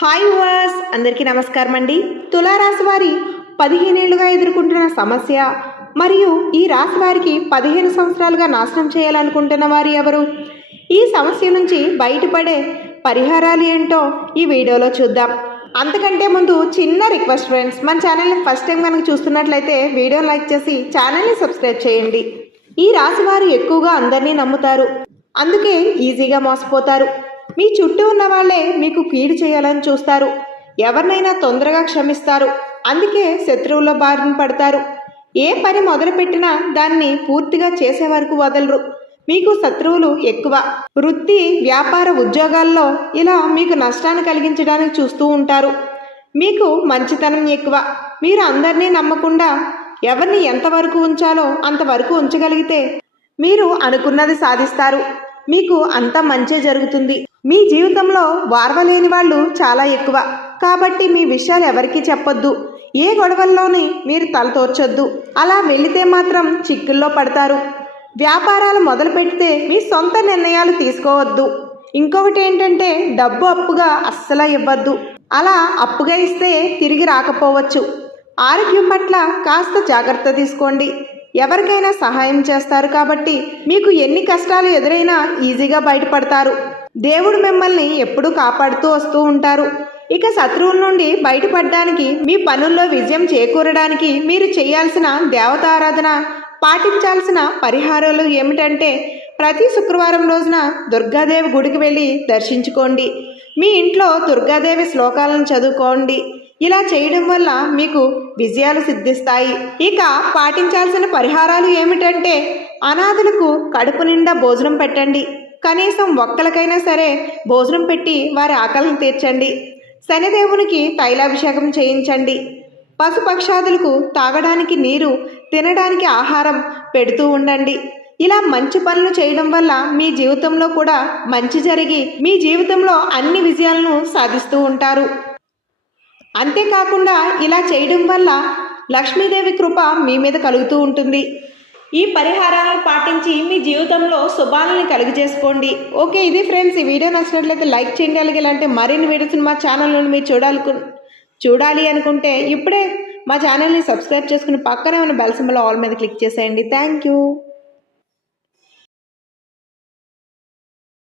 Hi viewers, అందరికీ నమస్కారం అండి. తులారాశి వారి 15 ఏళ్లుగా ఎదుర్కొంటున్న సమస్య మరియు ఈ రాశి వారికి 15 సంవత్సరాలుగా నాశనం చేయాలనుకుంటున్న వారు ఎవరు? ఈ సమస్య నుంచి బయటపడే పరిహారాలు ఏంటో ఈ వీడియోలో చూద్దాం. అంతకంటే ముందు చిన్న రిక్వెస్ట్ ఫ్రెండ్స్, మన ఛానల్ని ఫస్ట్ టైం కనుక చూస్తున్నట్లయితే వీడియోని లైక్ చేసి ఛానల్ని సబ్స్క్రైబ్ చేయండి. ఈ రాశి వారు ఎక్కువగా అందరినీ నమ్ముతారు, అందుకే ఈజీగా మోసపోతారు. మీ చుట్టూ ఉన్న వాళ్ళే మీకు కీడు చేయాలని చూస్తారు. ఎవరినైనా తొందరగా క్షమిస్తారు, అందుకే శత్రువుల బారిన పడతారు. ఏ పని మొదలుపెట్టినా దాన్ని పూర్తిగా చేసే వరకు వదలరు. మీకు శత్రువులు ఎక్కువ. వృత్తి, వ్యాపార, ఉద్యోగాల్లో ఇలా మీకు నష్టాన్ని కలిగించడానికి చూస్తూ ఉంటారు. మీకు మంచితనం ఎక్కువ. మీరు అందరినీ నమ్మకుండా ఎవరిని ఎంతవరకు ఉంచాలో అంతవరకు ఉంచగలిగితే మీరు అనుకున్నది సాధిస్తారు. మీకు అంతా మంచే జరుగుతుంది. మీ జీవితంలో వారవలేని వాళ్ళు చాలా ఎక్కువ, కాబట్టి మీ విషయాలు ఎవరికీ చెప్పొద్దు. ఏ గొడవల్లోని మీరు తలతోర్చొద్దు. అలా వెళితే మాత్రం చిక్కుల్లో పడతారు. వ్యాపారాలు మొదలు పెడితే మీ సొంత నిర్ణయాలు తీసుకోవద్దు. ఇంకొకటి ఏంటంటే, డబ్బు అప్పుగా అస్సలు ఇవ్వద్దు. అలా అప్పుగా ఇస్తే తిరిగి రాకపోవచ్చు. ఆరోగ్యం పట్ల కాస్త జాగ్రత్త తీసుకోండి. ఎవరికైనా సహాయం చేస్తారు కాబట్టి మీకు ఎన్ని కష్టాలు ఎదురైనా ఈజీగా బయటపడతారు. దేవుడు మిమ్మల్ని ఎప్పుడూ కాపాడుతూ వస్తూ ఉంటారు. ఇక శత్రువుల నుండి బయటపడడానికి, మీ పనుల్లో విజయం చేకూరడానికి మీరు చేయాల్సిన దేవతారాధన, పాటించాల్సిన పరిహారాలు ఏమిటంటే, ప్రతి శుక్రవారం రోజున దుర్గాదేవి గుడికి వెళ్ళి దర్శించుకోండి. మీ ఇంట్లో దుర్గాదేవి శ్లోకాలను చదువుకోండి. ఇలా చేయడం వల్ల మీకు విజయాలు సిద్ధిస్తాయి. ఇక పాటించాల్సిన పరిహారాలు ఏమిటంటే, అనాథులకు కడుపు నిండా భోజనం పెట్టండి. కనీసం ఒక్కరికైనా సరే భోజనం పెట్టి వారి ఆకలిని తీర్చండి. శనిదేవునికి తైలాభిషేకం చేయించండి. పశుపక్షాదులకు తాగడానికి నీరు, తినడానికి ఆహారం పెడుతూ ఉండండి. ఇలా మంచి పనులు చేయడం వల్ల మీ జీవితంలో కూడా మంచి జరిగి మీ జీవితంలో అన్ని విజయాలను సాధిస్తూ ఉంటారు. అంతేకాకుండా ఇలా చేయడం వల్ల లక్ష్మీదేవి కృప మీ మీద కలుగుతూ ఉంటుంది. ఈ పరిహారాలను పాటించి మీ జీవితంలో శుభాలను కలుగజేసుకోండి. ఓకే, ఇది ఫ్రెండ్స్. ఈ వీడియో నచ్చినట్లయితే లైక్ చేయండి. అలాగే ఇలాంటి మరిన్ని వీడియోస్ మా ఛానల్లో మీరు చూడాలి అనుకుంటే ఇప్పుడే మా ఛానల్ని సబ్స్క్రైబ్ చేసుకుని పక్కనే ఉన్న బెల్ సింబల్ ఆల్ మీద క్లిక్ చేసేయండి. Thank you.